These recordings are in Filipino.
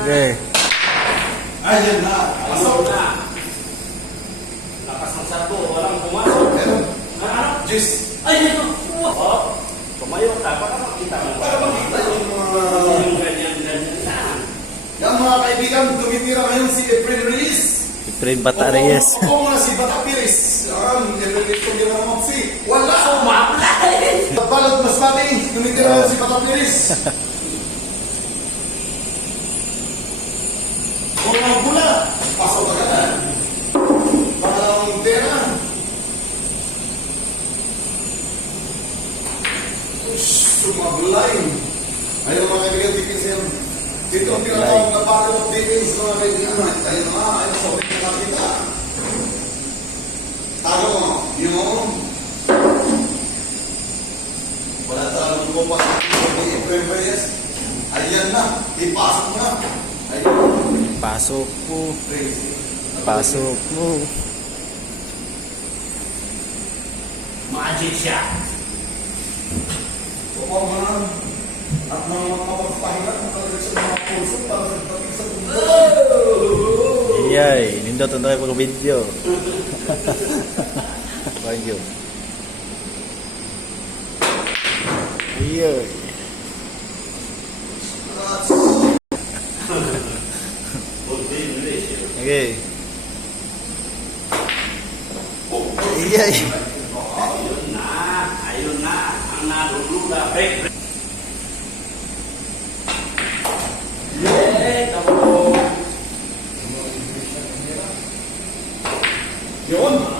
Okay. Ayan na. Pasok na. Lakas ng sarko, walang pumasok. Ano? Jis. Ay, ito. Oh, tumayo ka para makita mo. Para makita yung mga... Yung ganyan, ganyan na. Yan mga kaibigan, tumitira ngayon si Efren Reyes. Efrain Bata Reyes. Oo nga si Bata Pires. Yan, Efren Reyes tumira naman si... Wala! Maplay! Balot mas mating, tumitira ngayon si Bata Pires. Kung ang bula, pasok ka na. Pangalawang pera. Ush, sumablay. Ayun mga kaibigan, yan. Dito ang tinatawag na battle of defense mga kaibigan. Ayun na, ayun sa ulit na kita. Talo mo, yung mo. Wala talo mo pa Reyes. Ayan na, ipasok na. Ayun. Pasok. Crazy. Pasok mo. Magic siya. Kukuha mo na at mga mapagpahinga ng talaga sa mga puso para sa pagkakas sa mundo. Iyay, nindot ang tayo pag-video. Thank you. Iyay. Okay. Iyay. Ayun na, ayun na. Ang naruluga. Break, break. Yeah, tabo. Yun! Discuss mo! Sus, break. Sobrang nipis naman yun. Sobrang nipis ah. Discuss mo mga kaibigan, ayun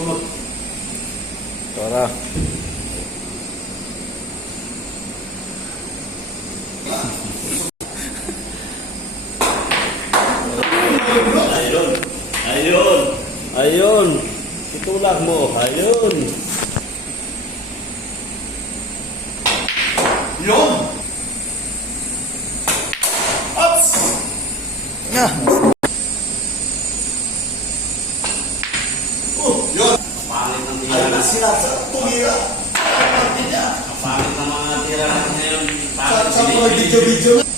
Ang kasunod. Tara. Ayun. Ayun. Ayun. Itulak mo. Ayun. Yun! Ops! Ah, ng tira Ayun na. na sila sa tumira. Pati niya. Pangit ng mga tira ngayon. Sa mga video-video